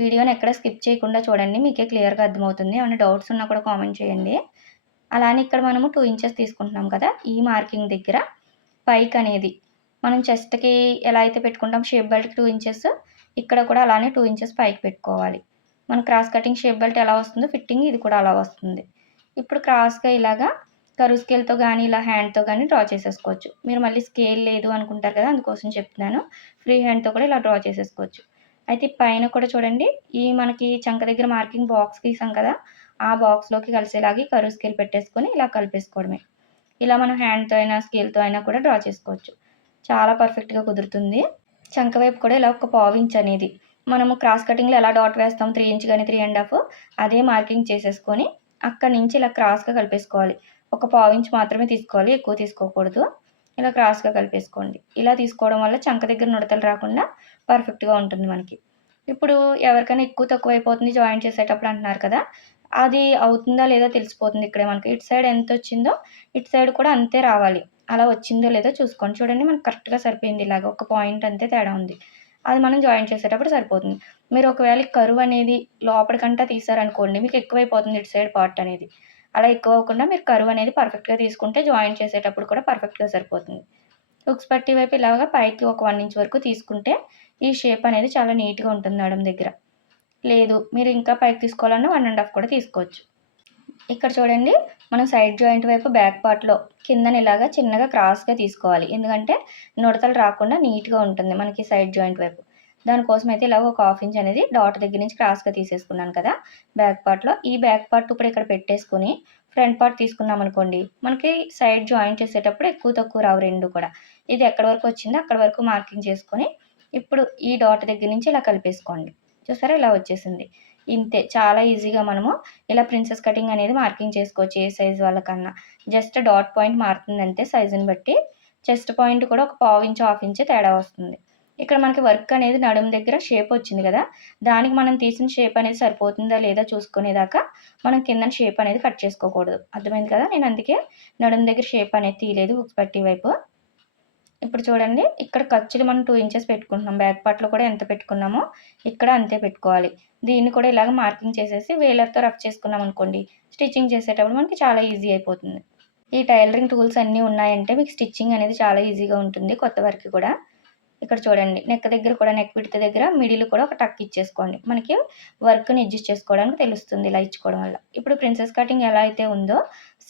వీడియోని ఎక్కడ స్కిప్ చేయకుండా చూడండి మీకే క్లియర్గా అర్థమవుతుంది. ఏమైనా డౌట్స్ ఉన్నా కూడా కామెంట్ చేయండి. అలానే ఇక్కడ మనము టూ ఇంచెస్ తీసుకుంటున్నాం కదా ఈ మార్కింగ్ దగ్గర పైక్ అనేది. మనం చెస్ట్కి ఎలా అయితే పెట్టుకుంటాం షేప్ బెల్ట్కి టూ ఇంచెస్ ఇక్కడ కూడా అలానే టూ ఇంచెస్ పైకి పెట్టుకోవాలి. మన క్రాస్ కటింగ్ షేప్ బెల్ట్ ఎలా వస్తుందో ఫిట్టింగ్ ఇది కూడా అలా వస్తుంది. ఇప్పుడు క్రాస్గా ఇలాగా కరువు స్కేల్తో కానీ ఇలా హ్యాండ్తో కానీ డ్రా చేసేసుకోవచ్చు. మీరు మళ్ళీ స్కేల్ లేదు అనుకుంటారు కదా అందుకోసం చెప్తున్నాను. ఫ్రీ హ్యాండ్తో కూడా ఇలా డ్రా చేసేసుకోవచ్చు. అయితే పైన కూడా చూడండి. ఈ మనకి చంక దగ్గర మార్కింగ్ బాక్స్ గీసాం కదా. ఆ బాక్స్లోకి కలిసేలాగే కరువు స్కేల్ పెట్టేసుకొని ఇలా కలిపేసుకోవడమే. ఇలా మనం హ్యాండ్తో అయినా స్కేల్తో అయినా కూడా డ్రా చేసుకోవచ్చు. చాలా పర్ఫెక్ట్గా కుదురుతుంది. చంక వైపు కూడా ఇలా ఒక పావు ఇంచ్ అనేది మనము క్రాస్ కటింగ్లో ఎలా డాట్ వేస్తాం త్రీ ఇంచ్ కానీ త్రీ అండ్ హాఫ్ అదే మార్కింగ్ చేసేసుకొని అక్కడి నుంచి ఇలా క్రాస్గా కలిపేసుకోవాలి. ఒక పావు ఇంచ్ మాత్రమే తీసుకోవాలి ఎక్కువ తీసుకోకూడదు. ఇలా క్రాస్గా కలిపేసుకోండి. ఇలా తీసుకోవడం వల్ల చంక దగ్గర నుడతలు రాకుండా పర్ఫెక్ట్గా ఉంటుంది మనకి. ఇప్పుడు ఎవరికైనా ఎక్కువ తక్కువ అయిపోతుంది జాయిన్ చేసేటప్పుడు అంటున్నారు కదా అది అవుతుందా లేదా తెలిసిపోతుంది ఇక్కడే మనకి. ఇటు సైడ్ ఎంత వచ్చిందో ఇటు సైడ్ కూడా అంతే రావాలి. అలా వచ్చిందో లేదో చూసుకోండి. చూడండి మనకు కరెక్ట్గా సరిపోయింది ఇలాగ. ఒక పాయింట్ అంతే తేడా ఉంది. అది మనం జాయిన్ చేసేటప్పుడు సరిపోతుంది. మీరు ఒకవేళ కరువు అనేది లోపలికంటా తీసారనుకోండి మీకు ఎక్కువైపోతుంది ఇటు సైడ్ పార్ట్ అనేది. అలా ఎక్కువ అవ్వకుండా మీరు కరువు అనేది పర్ఫెక్ట్గా తీసుకుంటే జాయిన్ చేసేటప్పుడు కూడా పర్ఫెక్ట్గా సరిపోతుంది. హుక్స్ పట్టి వైపు ఇలాగా పైకి ఒక వన్ ఇంచ్ వరకు తీసుకుంటే ఈ షేప్ అనేది చాలా నీట్గా ఉంటుంది నడుం దగ్గర. లేదు మీరు ఇంకా పైకి తీసుకోవాలన్నా వన్ అండ్ హాఫ్ కూడా తీసుకోవచ్చు. ఇక్కడ చూడండి మనం సైడ్ జాయింట్ వైపు బ్యాక్ పార్ట్లో కిందన ఇలాగా చిన్నగా క్రాస్గా తీసుకోవాలి. ఎందుకంటే నుడతలు రాకుండా నీట్గా ఉంటుంది మనకి సైడ్ జాయింట్ వైపు. దానికోసం అయితే ఇలాగ ఒక హాఫ్ ఇంచ్ అనేది డాట్ దగ్గర నుంచి క్రాస్గా తీసేసుకున్నాను కదా. బ్యాక్ పార్ట్లో ఈ బ్యాక్ పార్ట్ ఇప్పుడు ఇక్కడ పెట్టేసుకుని ఫ్రంట్ పార్ట్ తీసుకున్నాం అనుకోండి మనకి సైడ్ జాయిన్ చేసేటప్పుడు ఎక్కువ తక్కువ రావు రెండు కూడా. ఇది ఎక్కడి వరకు వచ్చిందో అక్కడ వరకు మార్కింగ్ చేసుకొని ఇప్పుడు ఈ డాట్ దగ్గర నుంచి ఇలా కలిపేసుకోండి. చూసారా? ఇలా వచ్చేసింది. ఇంతే. చాలా ఈజీగా మనము ఇలా ప్రిన్సెస్ కటింగ్ అనేది మార్కింగ్ చేసుకోవచ్చు ఏ సైజ్ వాళ్ళకన్నా. జస్ట్ డాట్ పాయింట్ మారుతుంది అంతే సైజుని బట్టి. చెస్ట్ పాయింట్ కూడా ఒక పావు ఇంచు హాఫ్ ఇంచు తేడా వస్తుంది. ఇక్కడ మనకి వర్క్ అనేది నడుము దగ్గర షేప్ వచ్చింది కదా? దానికి మనం తీసిన షేప్ అనేది సరిపోతుందా లేదా చూసుకునేదాకా మనం కింద షేప్ అనేది కట్ చేసుకోకూడదు. అర్థమైంది కదా? నేను అందుకే నడుము దగ్గర షేప్ అనేది తీయలేదు హుక్స్ పట్టి వైపు. ఇప్పుడు చూడండి ఇక్కడ ఖర్చులు మనం టూ ఇంచెస్ పెట్టుకుంటున్నాం. బ్యాక్ పార్ట్లో కూడా ఎంత పెట్టుకున్నామో ఇక్కడ అంతే పెట్టుకోవాలి. దీన్ని కూడా ఇలాగ మార్కింగ్ చేసేసి వేలర్తో రఫ్ చేసుకున్నాం అనుకోండి స్టిచ్చింగ్ చేసేటప్పుడు మనకి చాలా ఈజీ అయిపోతుంది. ఈ టైలరింగ్ టూల్స్ అన్నీ ఉన్నాయంటే మీకు స్టిచ్చింగ్ అనేది చాలా ఈజీగా ఉంటుంది కొత్త వరకు కూడా. ఇక్కడ చూడండి నెక్ దగ్గర కూడా నెక్ విడత దగ్గర మిడిల్ కూడా ఒక టక్ ఇచ్చేసుకోండి. మనకి వర్క్ని అడ్జస్ట్ చేసుకోవడానికి తెలుస్తుంది ఇలా ఇచ్చుకోవడం వల్ల. ఇప్పుడు ప్రిన్సెస్ కటింగ్ ఎలా అయితే ఉందో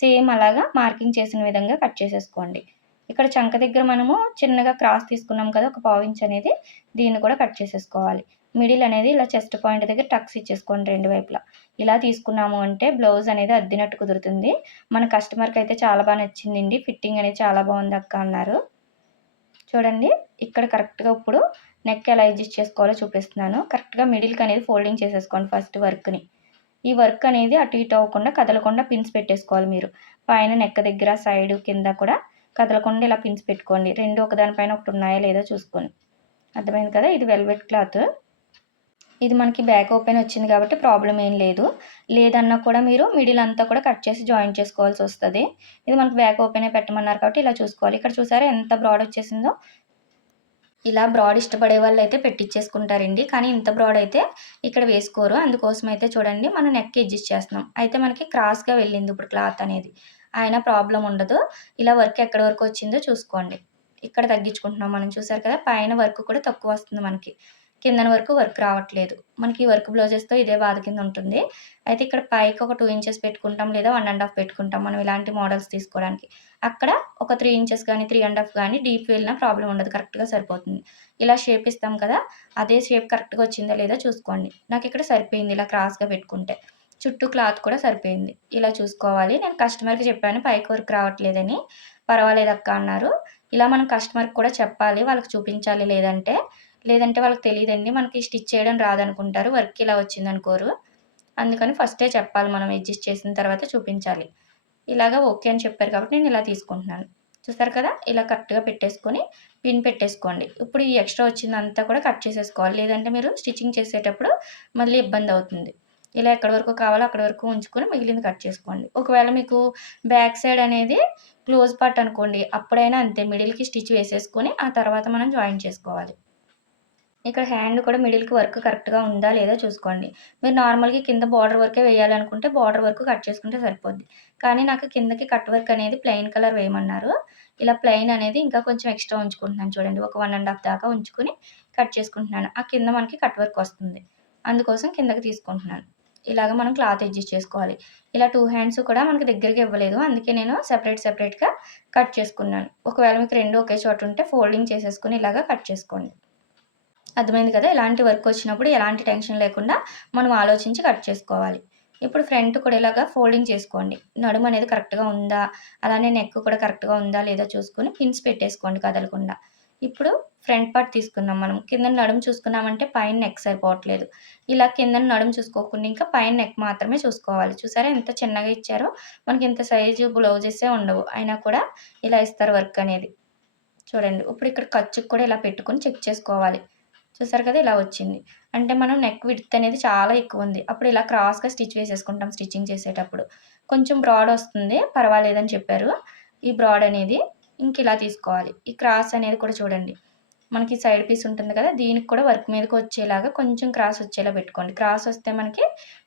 సేమ్ అలాగా మార్కింగ్ చేసిన విధంగా కట్ చేసేసుకోండి. ఇక్కడ చంక దగ్గర మనము చిన్నగా క్రాస్ తీసుకున్నాం కదా ఒక పావు ఇంచ్ అనేది దీన్ని కూడా కట్ చేసేసుకోవాలి. మిడిల్ అనేది ఇలా చెస్ట్ పాయింట్ దగ్గర టక్స్ ఇచ్చేసుకోండి రెండు వైపులా. ఇలా తీసుకున్నాము అంటే బ్లౌజ్ అనేది అద్దినట్టు కుదురుతుంది. మన కస్టమర్కి అయితే చాలా బాగా నచ్చిందండి. ఫిట్టింగ్ అనేది చాలా బాగుంది అక్క అన్నారు. చూడండి ఇక్కడ కరెక్ట్గా ఇప్పుడు నెక్ ఎలా అడ్జస్ట్ చేసుకోవాలో చూపిస్తున్నాను. కరెక్ట్గా మిడిల్కి అనేది ఫోల్డింగ్ చేసేసుకోండి ఫస్ట్ వర్క్ని ఈ వర్క్ అనేది అటు ఇటు అవ్వకుండా కదలకుండా పిన్స్ పెట్టేసుకోవాలి మీరు. పైన నెక్క దగ్గర సైడ్ కింద కూడా కదలకుండా ఇలా పిన్స్ పెట్టుకోండి. రెండు ఒకదానిపైన ఒకటి ఉన్నాయా లేదో చూసుకోండి. అర్థమైంది కదా? ఇది వెల్వెట్ క్లాత్ ఇది మనకి బ్యాక్ ఓపెన్ వచ్చింది కాబట్టి ప్రాబ్లం ఏం లేదు. లేదన్నా కూడా మీరు మిడిల్ అంతా కూడా కట్ చేసి జాయిన్ చేసుకోవాల్సి వస్తుంది. ఇది మనకి బ్యాక్ ఓపెనే పెట్టమన్నారు కాబట్టి ఇలా చూసుకోవాలి. ఇక్కడ చూసారా ఎంత బ్రాడ్ వచ్చేసిందో? ఇలా బ్రాడ్ ఇష్టపడే వాళ్ళు అయితే పెట్టించేసుకుంటారండి కానీ ఇంత బ్రాడ్ అయితే ఇక్కడ వేసుకోరు. అందుకోసం అయితే చూడండి మనం నెక్ అడ్జస్ట్ చేస్తున్నాం. అయితే మనకి క్రాస్గా వెళ్ళింది ఇప్పుడు క్లాత్ అనేది. అయినా ప్రాబ్లం ఉండదు. ఇలా వర్క్ ఎక్కడి వరకు వచ్చిందో చూసుకోండి. ఇక్కడ తగ్గించుకుంటున్నాం మనం చూసారు కదా పైన వర్క్ కూడా తక్కువ వస్తుంది మనకి. కిందన వరకు వర్క్ రావట్లేదు. మనకి వర్క్ బ్లౌజెస్తో ఇదే బాధ కింద ఉంటుంది. అయితే ఇక్కడ పైకి ఒక టూ ఇంచెస్ పెట్టుకుంటాం లేదా వన్ అండ్ హాఫ్ పెట్టుకుంటాం మనం ఇలాంటి మోడల్స్ తీసుకోవడానికి. అక్కడ ఒక త్రీ ఇంచెస్ కానీ త్రీ అండ్ హాఫ్ కానీ డీప్ వెళ్ళినా ప్రాబ్లం ఉండదు. కరెక్ట్గా సరిపోతుంది. ఇలా షేప్ ఇస్తాం కదా అదే షేప్ కరెక్ట్గా వచ్చిందా లేదా చూసుకోండి. నాకు ఇక్కడ సరిపోయింది ఇలా క్రాస్గా పెట్టుకుంటే. చుట్టూ క్లాత్ కూడా సరిపోయింది. ఇలా చూసుకోవాలి. నేను కస్టమర్కి చెప్పాను పైకి వర్క్ రావట్లేదని. పర్వాలేదు అక్క అన్నారు. ఇలా మనం కస్టమర్కి కూడా చెప్పాలి. వాళ్ళకి చూపించాలి లేదంటే లేదంటే వాళ్ళకి తెలియదండి. మనకి స్టిచ్ చేయడం రాదనుకుంటారు. వర్క్ ఇలా వచ్చిందనుకోరు అందుకని ఫస్టే చెప్పాలి. మనం అడ్జస్ట్ చేసిన తర్వాత చూపించాలి. ఇలాగా ఓకే అని చెప్పారు కాబట్టి నేను ఇలా తీసుకుంటున్నాను. చూసారు కదా? ఇలా కరెక్ట్గా పెట్టేసుకొని పిన్ పెట్టేసుకోండి. ఇప్పుడు ఈ ఎక్స్ట్రా వచ్చిందంతా కూడా కట్ చేసేసుకోవాలి. లేదంటే మీరు స్టిచ్చింగ్ చేసేటప్పుడు మళ్ళీ ఇబ్బంది అవుతుంది. ఇలా ఎక్కడి వరకు కావాలో అక్కడి వరకు ఉంచుకొని మిగిలింది కట్ చేసుకోండి. ఒకవేళ మీకు బ్యాక్ సైడ్ అనేది క్లోజ్ పార్ట్ అనుకోండి అప్పుడైనా అంతే మిడిల్కి స్టిచ్ వేసేసుకొని ఆ తర్వాత మనం జాయిన్ చేసుకోవాలి. ఇక్కడ హ్యాండ్ కూడా మిడిల్కి వర్క్ కరెక్ట్గా ఉందా లేదా చూసుకోండి. మీరు నార్మల్గా కింద బార్డర్ వర్కే వేయాలనుకుంటే బార్డర్ వర్క్ కట్ చేసుకుంటే సరిపోద్ది. కానీ నాకు కిందకి కట్ వర్క్ అనేది ప్లెయిన్ కలర్ వేయమన్నారు. ఇలా ప్లెయిన్ అనేది ఇంకా కొంచెం ఎక్స్ట్రా ఉంచుకుంటున్నాను చూడండి ఒక వన్ అండ్ హాఫ్ దాకా ఉంచుకుని కట్ చేసుకుంటున్నాను. ఆ కింద మనకి కట్ వర్క్ వస్తుంది. అందుకోసం కిందకి తీసుకుంటున్నాను. ఇలాగ మనం క్లాత్ అడ్జస్ట్ చేసుకోవాలి. ఇలా టూ హ్యాండ్స్ కూడా మనకి దగ్గరికి ఇవ్వలేదు. అందుకే నేను సెపరేట్ సెపరేట్గా కట్ చేసుకున్నాను. ఒకవేళ మీకు రెండు ఒకే చోట ఉంటే ఫోల్డింగ్ చేసేసుకుని ఇలాగ కట్ చేసుకోండి. అర్థమైంది కదా? ఇలాంటి వర్క్ వచ్చినప్పుడు ఎలాంటి టెన్షన్ లేకుండా మనం ఆలోచించి కట్ చేసుకోవాలి. ఇప్పుడు ఫ్రంట్ కూడా ఇలాగా ఫోల్డింగ్ చేసుకోండి. నడుము అనేది కరెక్ట్గా ఉందా? అలానే నెక్ కూడా కరెక్ట్గా ఉందా? లేదా చూసుకొని పిన్స్ పెట్టేసుకోండి కదలకుండా. ఇప్పుడు ఫ్రంట్ పార్ట్ తీసుకున్నాం మనం. కింద నడుము చూసుకున్నామంటే పైన నెక్ సరిపోవట్లేదు. ఇలా కింద నడుము చూసుకోకుండా ఇంకా పైన నెక్ మాత్రమే చూసుకోవాలి. చూసారా ఎంత చిన్నగా ఇచ్చారో? మనకి ఇంత సైజు బ్లౌజెసే ఉండవు. అయినా కూడా ఇలా ఇస్తారు వర్క్ అనేది. చూడండి. ఇప్పుడు ఇక్కడ ఖర్చుకు కూడా ఇలా పెట్టుకుని చెక్ చేసుకోవాలి. చూసారు కదా ఇలా వచ్చింది. అంటే మనం నెక్ విడ్త్ అనేది చాలా ఎక్కువ ఉంది. అప్పుడు ఇలా క్రాస్గా స్టిచ్ వేసేసుకుంటాం స్టిచ్చింగ్ చేసేటప్పుడు. కొంచెం బ్రాడ్ వస్తుంది. పర్వాలేదని చెప్పారు. ఈ బ్రాడ్ అనేది ఇంక ఇలా తీసుకోవాలి. ఈ క్రాస్ అనేది కూడా చూడండి. మనకి సైడ్ పీస్ ఉంటుంది కదా దీనికి కూడా వర్క్ మీదకి వచ్చేలాగా కొంచెం క్రాస్ వచ్చేలా పెట్టుకోండి. క్రాస్ వస్తే మనకి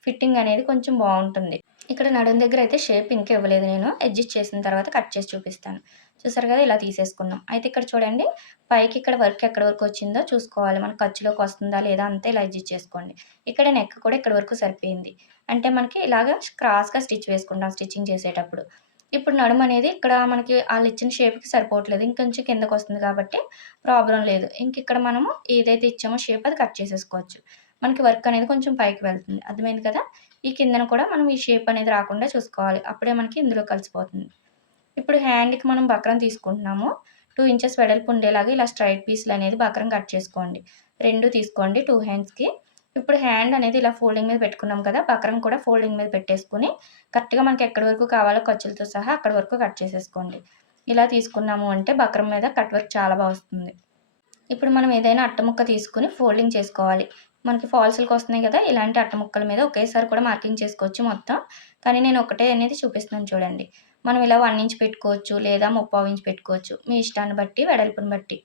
ఫిట్టింగ్ అనేది కొంచెం బాగుంటుంది. ఇక్కడ నడుం దగ్గర అయితే షేప్ ఇంకా ఇవ్వలేదు నేను. అడ్జస్ట్ చేసిన తర్వాత కట్ చేసి చూపిస్తాను. చూసారు కదా ఇలా తీసేసుకున్నాం. అయితే ఇక్కడ చూడండి పైకి ఇక్కడ వర్క్ ఎక్కడ వరకు వచ్చిందో చూసుకోవాలి. మన ఖర్చులోకి వస్తుందా లేదా అంతే ఇలా అడ్జస్ట్ చేసుకోండి. ఇక్కడ నెక్ కూడా ఇక్కడ వరకు సరిపోయింది. అంటే మనకి ఇలాగ క్రాస్గా స్టిచ్ వేసుకుంటాం స్టిచ్చింగ్ చేసేటప్పుడు. ఇప్పుడు నడుము అనేది ఇక్కడ మనకి వాళ్ళు ఇచ్చిన షేప్కి సరిపోవట్లేదు. ఇంకొంచెం కిందకు వస్తుంది కాబట్టి ప్రాబ్లం లేదు. ఇంక ఇక్కడ మనము ఏదైతే ఇచ్చామో షేప్ అది కట్ చేసేసుకోవచ్చు. మనకి వర్క్ అనేది కొంచెం పైకి వెళ్తుంది. అర్థమైంది కదా? ఈ కిందన కూడా మనం ఈ షేప్ అనేది రాకుండా చూసుకోవాలి. అప్పుడే మనకి ఇందులో కలిసిపోతుంది. ఇప్పుడు హ్యాండ్కి మనం బక్రం తీసుకుంటున్నాము. టూ ఇంచెస్ వెడల్పు ఉండేలాగా ఇలా స్ట్రైట్ పీస్లు అనేది బక్రం కట్ చేసుకోండి. రెండు తీసుకోండి టూ హ్యాండ్స్కి ఇప్పుడు హ్యాండ్ అనేది ఇలా ఫోల్డింగ్ మీద పెట్టుకున్నాం కదా బక్రం కూడా ఫోల్డింగ్ మీద పెట్టేసుకుని కరెక్ట్గా మనకి ఎక్కడి వరకు కావాలో ఖర్చులతో సహా అక్కడి వరకు కట్ చేసేసుకోండి. ఇలా తీసుకున్నాము అంటే బక్రం మీద కట్ వర్క్ చాలా బాగా వస్తుంది. ఇప్పుడు మనం ఏదైనా అట్టముక్క తీసుకుని ఫోల్డింగ్ చేసుకోవాలి. మనకి ఫాల్స్లకు వస్తున్నాయి కదా ఇలాంటి అట్టముక్కల మీద ఒకేసారి కూడా మార్కింగ్ చేసుకోవచ్చు మొత్తం. కానీ నేను ఒకటే అనేది చూపిస్తున్నాను చూడండి. మనం ఇలా వన్ ఇంచ్ పెట్టుకోవచ్చు లేదా ముప్పావు ఇంచ్ పెట్టుకోవచ్చు. మీ ఇష్టాన్ని బట్టి వెడల్పుని బట్టి.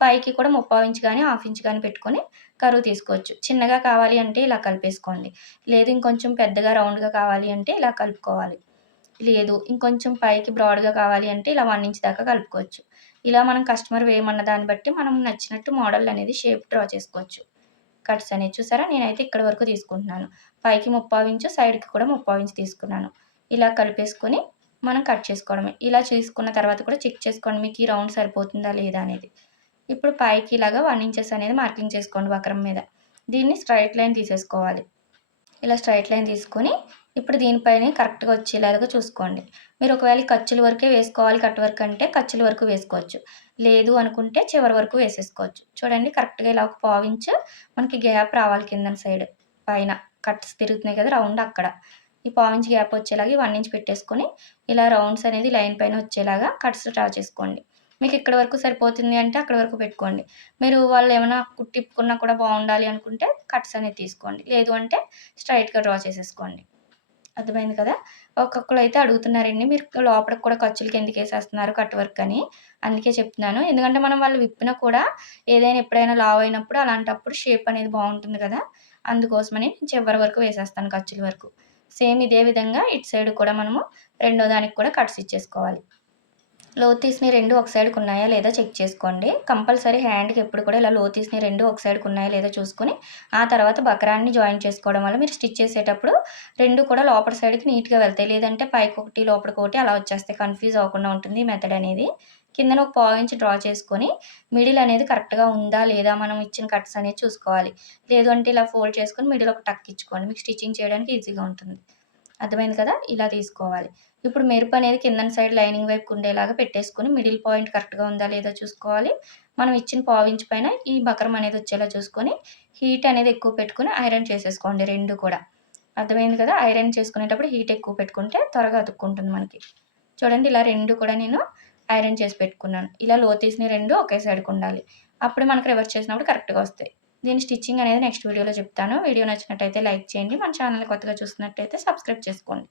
పైకి కూడా ముప్పావు ఇంచ్ కానీ హాఫ్ ఇంచ్ కానీ పెట్టుకొని కరువు తీసుకోవచ్చు. చిన్నగా కావాలి అంటే ఇలా కలిపేసుకోండి. లేదు ఇంకొంచెం పెద్దగా రౌండ్గా కావాలి అంటే ఇలా కలుపుకోవాలి. లేదు ఇంకొంచెం పైకి బ్రాడ్గా కావాలి అంటే ఇలా వన్ ఇంచ్ దాకా కలుపుకోవచ్చు. ఇలా మనం కస్టమర్ వేయమన్న దాన్ని బట్టి మనం నచ్చినట్టు మోడల్ అనేది షేప్ డ్రా చేసుకోవచ్చు. కట్స్ అనేది చూసారా? నేనైతే ఇక్కడ వరకు తీసుకుంటున్నాను. పైకి ముప్పావు ఇంచు సైడ్కి కూడా ముప్పావు ఇంచు తీసుకున్నాను. ఇలా కలిపేసుకొని మనం కట్ చేసుకోవడమే. ఇలా చేసుకున్న తర్వాత కూడా చెక్ చేసుకోండి. మీకు ఈ రౌండ్ సరిపోతుందా లేదా అనేది. ఇప్పుడు పైకి ఇలాగా వన్ ఇంచెస్ అనేది మార్కింగ్ చేసుకోండి వక్రం మీద. దీన్ని స్ట్రైట్ లైన్ తీసేసుకోవాలి. ఇలా స్ట్రైట్ లైన్ తీసుకొని ఇప్పుడు దీనిపైన కరెక్ట్గా వచ్చేలాగా చూసుకోండి. మీరు ఒకవేళ ఖర్చుల వరకే వేసుకోవాలి కట్ వర్క్ అంటే ఖర్చుల వరకు వేసుకోవచ్చు. లేదు అనుకుంటే చివరి వరకు వేసేసుకోవచ్చు. చూడండి కరెక్ట్గా ఇలా ఒక పావించ్ మనకి గ్యాప్ రావాలి కింద సైడ్. పైన కట్స్ తిరుగుతున్నాయి కదా రౌండ్ అక్కడ. ఈ పావించ్ గ్యాప్ వచ్చేలాగా వన్ ఇంచ్ పెట్టేసుకొని ఇలా రౌండ్స్ అనేది లైన్ పైన వచ్చేలాగా కట్స్ డ్రా చేసుకోండి. మీకు ఇక్కడ వరకు సరిపోతుంది అంటే అక్కడ వరకు పెట్టుకోండి. మీరు వాళ్ళు ఏమైనా కుట్టిప్పుకున్నా కూడా బాగుండాలి అనుకుంటే కట్స్ అనేది తీసుకోండి. లేదు అంటే స్ట్రైట్గా డ్రా చేసేసుకోండి. అర్థమైంది కదా? ఒక్కొక్కరు అయితే అడుగుతున్నారండి. మీరు లోపలికి కూడా ఖర్చులకి ఎందుకు వేసేస్తున్నారు కట్ వర్క్ అని. అందుకే చెప్తున్నాను. ఎందుకంటే మనం వాళ్ళు విప్పినా కూడా ఏదైనా ఎప్పుడైనా లావ్ అయినప్పుడు అలాంటప్పుడు షేప్ అనేది బాగుంటుంది కదా? అందుకోసమని నేను చివరి వరకు వేసేస్తాను ఖర్చుల వరకు. సేమ్ ఇదే విధంగా ఇటు సైడ్ కూడా మనము రెండో దానికి కూడా కట్స్ ఇచ్చేసుకోవాలి. లోతీస్ని రెండు ఒక సైడ్కి ఉన్నాయా లేదా చెక్ చేసుకోండి. కంపల్సరీ హ్యాండ్కి ఎప్పుడు కూడా ఇలా లోతీస్ని రెండు ఒక సైడ్కి ఉన్నాయా లేదా చూసుకొని ఆ తర్వాత బకరాన్ని జాయిన్ చేసుకోవడం వల్ల మీరు స్టిచ్ చేసేటప్పుడు రెండు కూడా లోపల సైడ్కి నీట్గా వెళ్తాయి. లేదంటే పైకి ఒకటి లోపలికి ఒకటి అలా వచ్చేస్తాయి. కన్ఫ్యూజ్ అవ్వకుండా ఉంటుంది ఈ మెథడ్ అనేది. కిందన ఒక పాయింట్ డ్రా చేసుకొని మిడిల్ అనేది కరెక్ట్గా ఉందా లేదా మనం ఇచ్చిన కట్స్ అనేది చూసుకోవాలి. లేదు అంటే ఇలా ఫోల్డ్ చేసుకొని మిడిల్ ఒక టక్ ఇచ్చుకోండి. మీకు స్టిచ్చింగ్ చేయడానికి ఈజీగా ఉంటుంది. అర్థమైంది కదా? ఇలా తీసుకోవాలి. ఇప్పుడు మెరుపు అనేది కింద సైడ్ లైనింగ్ వైపు ఉండేలాగా పెట్టేసుకుని మిడిల్ పాయింట్ కరెక్ట్గా ఉందా లేదా చూసుకోవాలి. మనం ఇచ్చిన పావించి పైన ఈ బకరం అనేది వచ్చేలా చూసుకొని హీట్ అనేది ఎక్కువ పెట్టుకుని ఐరన్ చేసేసుకోండి రెండు కూడా. అర్థమైంది కదా? ఐరన్ చేసుకునేటప్పుడు హీట్ ఎక్కువ పెట్టుకుంటే త్వరగా అతుక్కుంటుంది మనకి. చూడండి ఇలా రెండు కూడా నేను ఐరన్ చేసి పెట్టుకున్నాను. ఇలా లో తీసిన రెండు ఒకే సైడ్కి ఉండాలి. అప్పుడు మనకు రివర్స్ చేసినప్పుడు కరెక్ట్గా వస్తాయి. దీని స్టిచ్చింగ్ అనేది నెక్స్ట్ వీడియోలో చెప్తాను. వీడియో నచ్చినట్టయితే లైక్ చేయండి. మన ఛానల్ కొత్తగా చూసినట్టయితే సబ్స్క్రైబ్ చేసుకోండి.